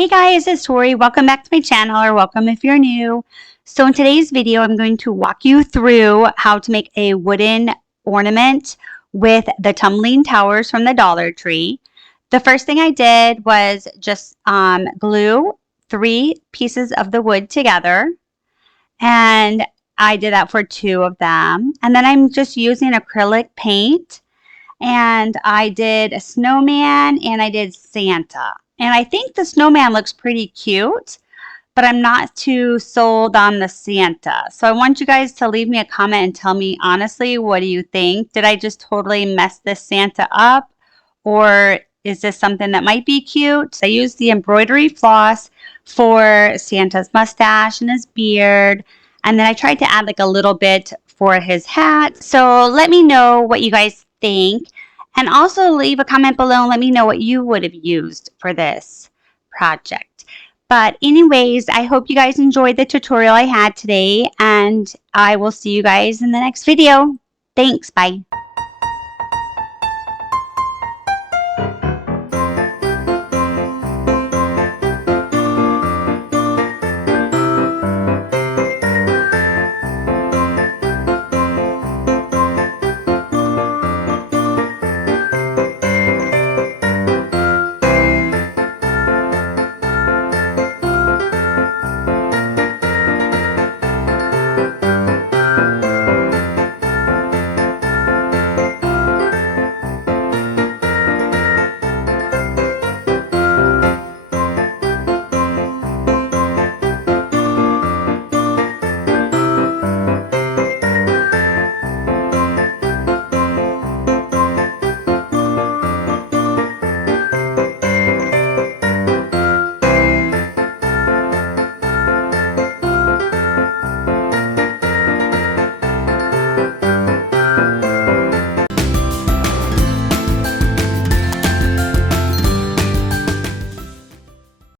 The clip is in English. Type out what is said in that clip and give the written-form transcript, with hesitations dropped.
Hey guys, it's Tori. Welcome back to my channel, or welcome if you're new. So in today's video, I'm going to walk you through how to make a wooden ornament with the tumbling towers from the Dollar Tree. The first thing I did was just glue 3 pieces of the wood together, and I did that for 2 of them. And then I'm just using acrylic paint, and I did a snowman and I did Santa. And I think the snowman looks pretty cute, but I'm not too sold on the Santa. So I want you guys to leave me a comment and tell me honestly, what do you think? Did I just totally mess this Santa up? Or is this something that might be cute? I used the embroidery floss for Santa's mustache and his beard. And then I tried to add like a little bit for his hat. So let me know what you guys think. And also leave a comment below and let me know what you would have used for this project. But anyways, I hope you guys enjoyed the tutorial I had today, and I will see you guys in the next video. Thanks. Bye.